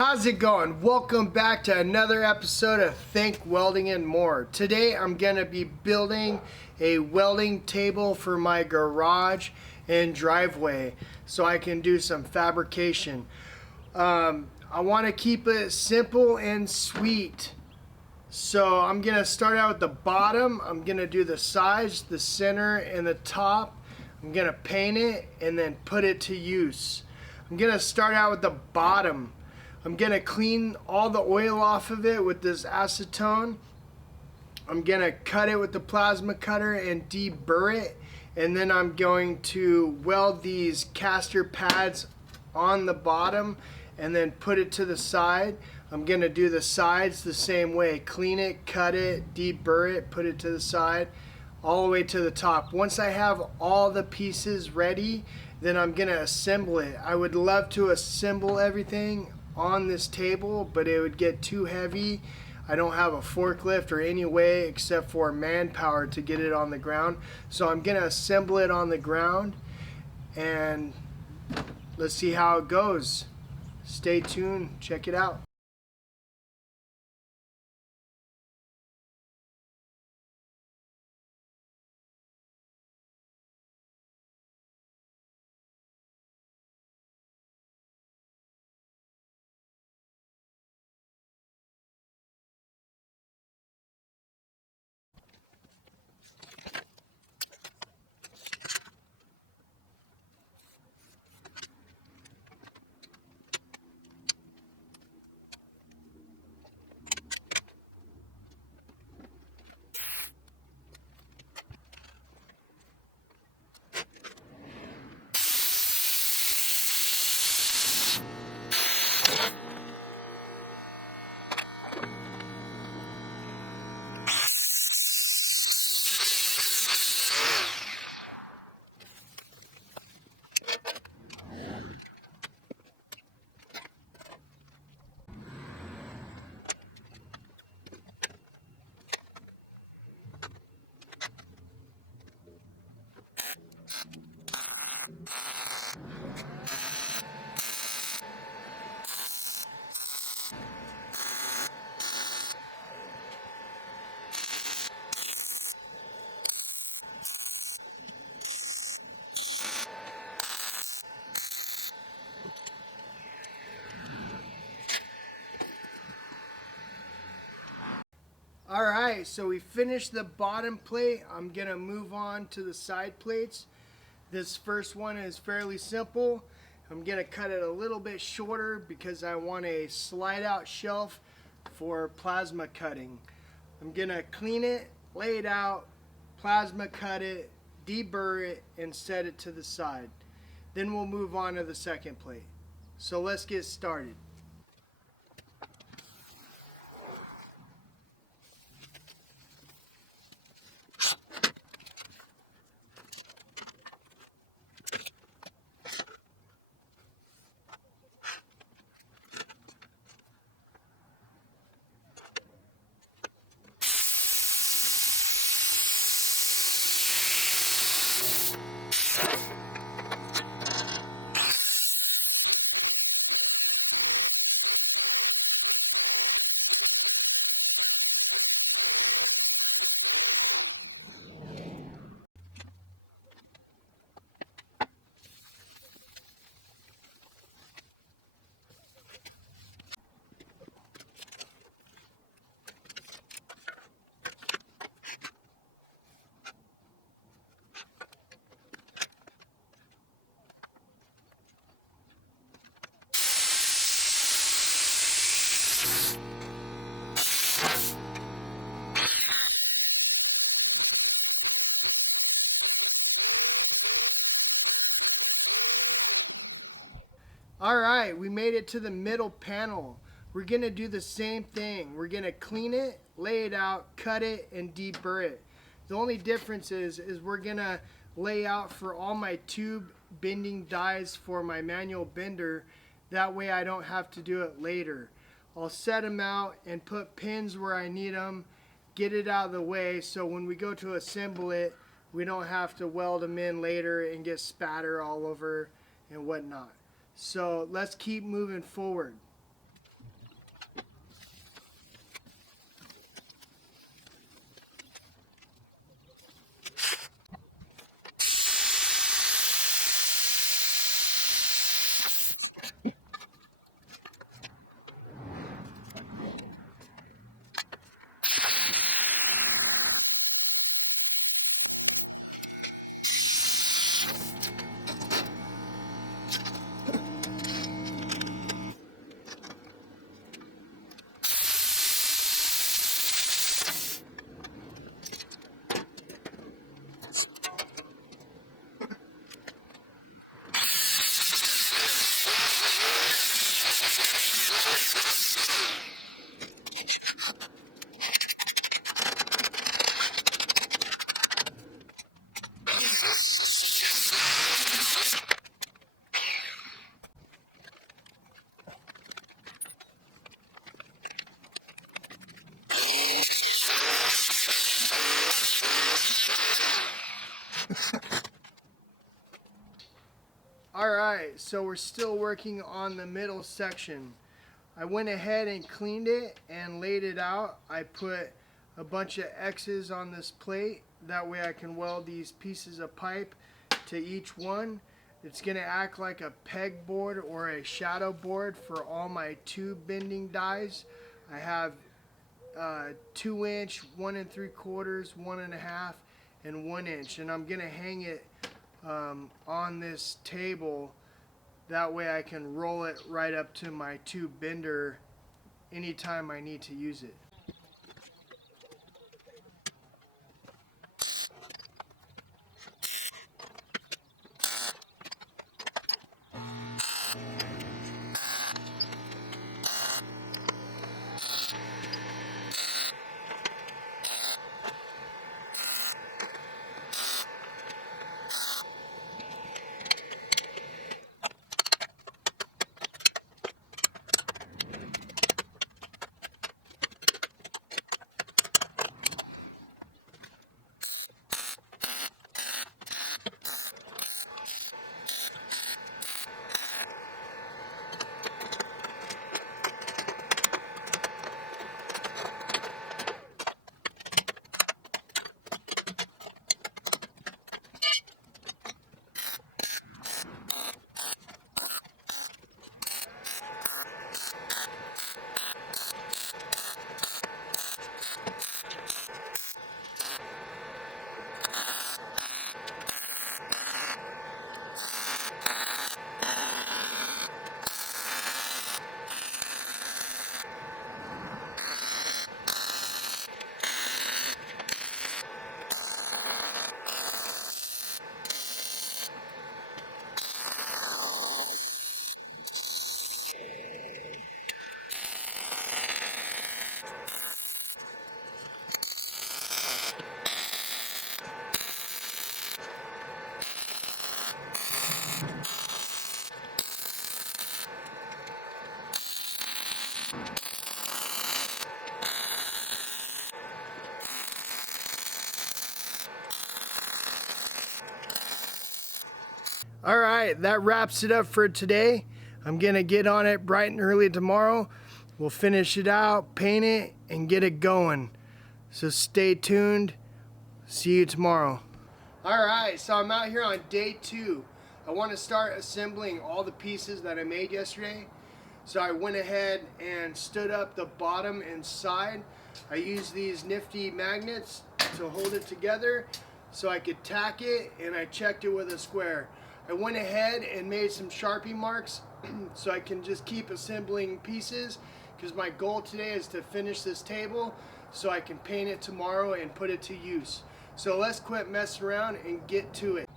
How's it going? Welcome back to another episode of Think Welding and More. Today I'm going to be building a welding table for my garage and driveway so I can do some fabrication. I want to keep it simple and sweet. So I'm going to start out with the bottom. I'm going to do the sides, the center, and the top. I'm going to paint it and then put it to use. I'm going to start out with the bottom. I'm going to clean all the oil off of it with this acetone. I'm going to cut it with the plasma cutter and deburr it. And then I'm going to weld these caster pads on the bottom and then put it to the side. I'm going to do the sides the same way. Clean it, cut it, deburr it, put it to the side, all the way to the top. Once I have all the pieces ready, then I'm going to assemble it. I would love to assemble everything on this table, but it would get too heavy. I don't have a forklift or any way except for manpower to get it on the ground. So I'm going to assemble it on the ground and let's see how it goes. Stay tuned, check it out. Alright, so we finished the bottom plate. I'm going to move on to the side plates. This first one is fairly simple. I'm going to cut it a little bit shorter because I want a slide out shelf for plasma cutting. I'm going to clean it, lay it out, plasma cut it, deburr it, and set it to the side. Then we'll move on to the second plate. So let's get started. Alright, we made it to the middle panel. We're going to do the same thing. We're going to clean it, lay it out, cut it, and deburr it. The only difference is we're going to lay out for all my tube bending dies for my manual bender. That way I don't have to do it later. I'll set them out and put pins where I need them, get it out of the way so when we go to assemble it, we don't have to weld them in later and get spatter all over and whatnot. So let's keep moving forward. Alright, so we're still working on the middle section. I went ahead and cleaned it and laid it out. I put a bunch of X's on this plate. That way I can weld these pieces of pipe to each one. It's going to act like a peg board or a shadow board for all my tube bending dies. I have 2-inch, 1 3/4, 1 1/2, and 1 inch, and I'm going to hang it on this table. That way I can roll it right up to my tube bender anytime I need to use it. Alright, that wraps it up for today. I'm going to get on it bright and early tomorrow. We'll finish it out, paint it, and get it going. So stay tuned. See you tomorrow. Alright, so I'm out here on day 2. I want to start assembling all the pieces that I made yesterday. So I went ahead and stood up the bottom and side. I used these nifty magnets to hold it together so I could tack it, and I checked it with a square. I went ahead and made some Sharpie marks so I can just keep assembling pieces, because my goal today is to finish this table so I can paint it tomorrow and put it to use. So let's quit messing around and get to it.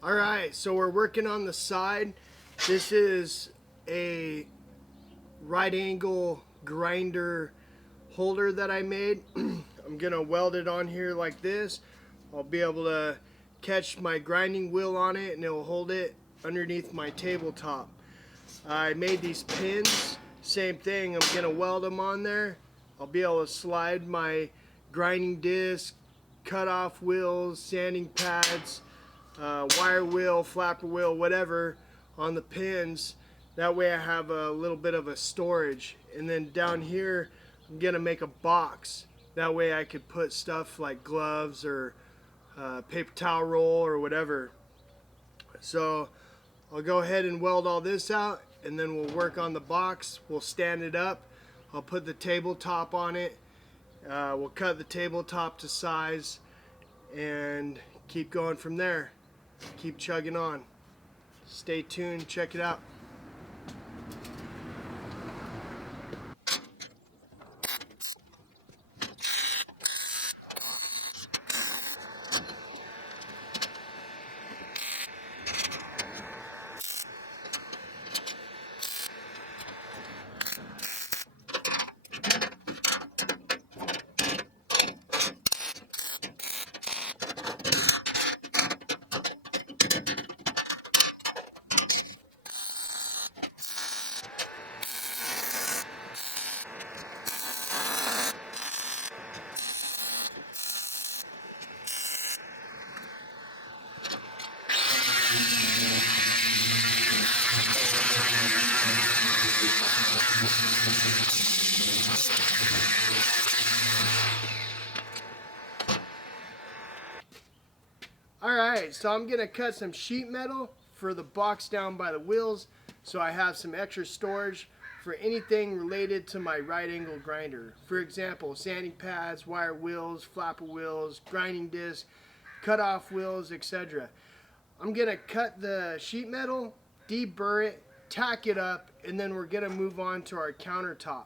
All right, so we're working on the side. This is a right angle grinder holder that I made. I'm gonna weld it on here like this. I'll be able to catch my grinding wheel on it and it will hold it underneath my tabletop. I made these pins, same thing. I'm gonna weld them on there. I'll be able to slide my grinding disc, cut off wheels, sanding pads, wire wheel, flapper wheel, whatever on the pins. That way I have a little bit of a storage. And then down here I'm gonna make a box. That way I could put stuff like gloves or paper towel roll or whatever. So I'll go ahead and weld all this out and then we'll work on the box. We'll stand it up. I'll put the tabletop on it. We'll cut the tabletop to size and keep going from there. Keep chugging on. Stay tuned, check it out. Alright, so I'm going to cut some sheet metal for the box down by the wheels so I have some extra storage for anything related to my right angle grinder. For example, sanding pads, wire wheels, flapper wheels, grinding disc, cut off wheels, etc. I'm going to cut the sheet metal, deburr it, tack it up, and then we're going to move on to our countertop.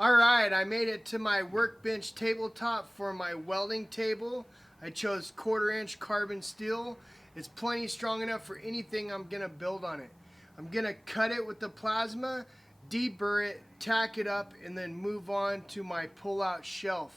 Alright, I made it to my workbench tabletop for my welding table. I chose 1/4 inch carbon steel. It's plenty strong enough for anything I'm going to build on it. I'm going to cut it with the plasma, deburr it, tack it up, and then move on to my pull-out shelf.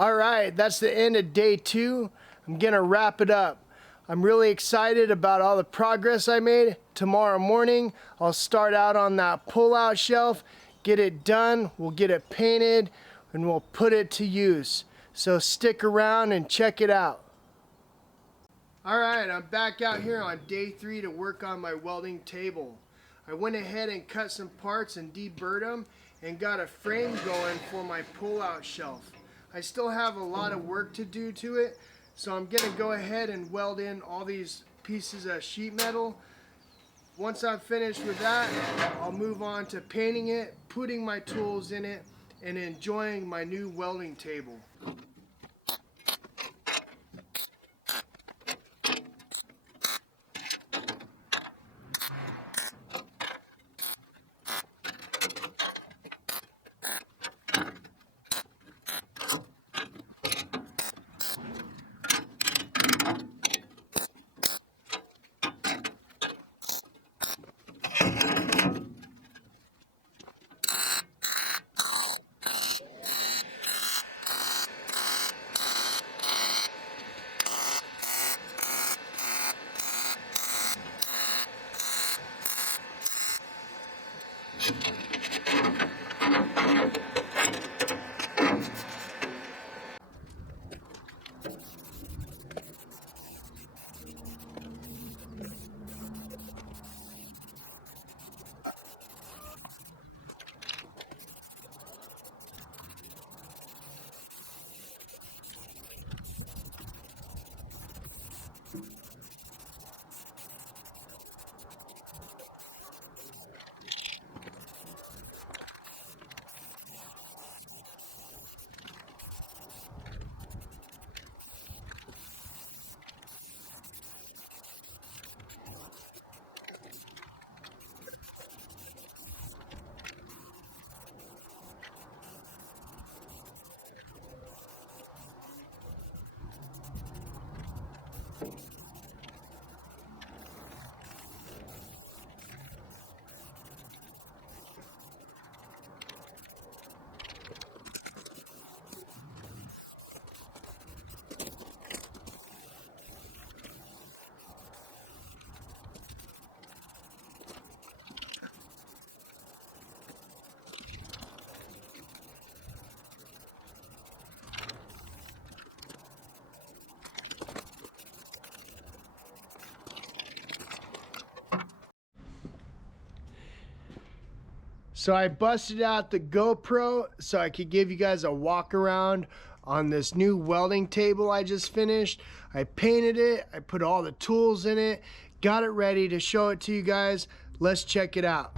All right, that's the end of day 2. I'm gonna wrap it up. I'm really excited about all the progress I made. Tomorrow morning, I'll start out on that pull-out shelf, get it done, we'll get it painted, and we'll put it to use. So stick around and check it out. All right, I'm back out here on day 3 to work on my welding table. I went ahead and cut some parts and deburred them and got a frame going for my pull-out shelf. I still have a lot of work to do to it, so I'm gonna go ahead and weld in all these pieces of sheet metal. Once I'm finished with that, I'll move on to painting it, putting my tools in it, and enjoying my new welding table. So I busted out the GoPro so I could give you guys a walk around on this new welding table I just finished. I painted it, I put all the tools in it, got it ready to show it to you guys. Let's check it out.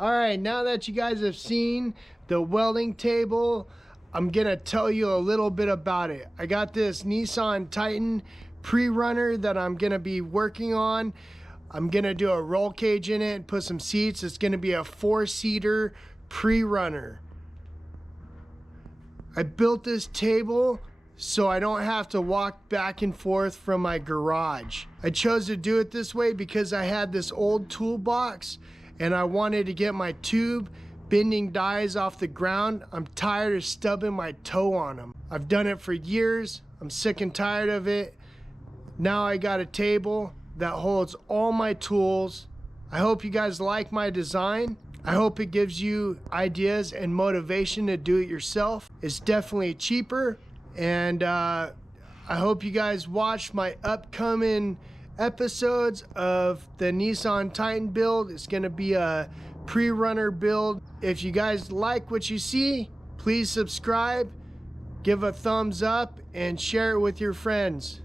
All right, now that you guys have seen the welding table, I'm gonna tell you a little bit about it. I got this Nissan Titan pre-runner that I'm gonna be working on. I'm gonna do a roll cage in it and put some seats. It's gonna be a 4-seater pre-runner. I built this table so I don't have to walk back and forth from my garage. I chose to do it this way because I had this old toolbox and I wanted to get my tube bending dies off the ground. I'm tired of stubbing my toe on them. I've done it for years. I'm sick and tired of it. Now I got a table that holds all my tools. I hope you guys like my design. I hope it gives you ideas and motivation to do it yourself. It's definitely cheaper, and I hope you guys watch my upcoming episodes of the Nissan Titan build. It's going to be a pre-runner build. If you guys like what you see, please subscribe, give a thumbs up, and share it with your friends.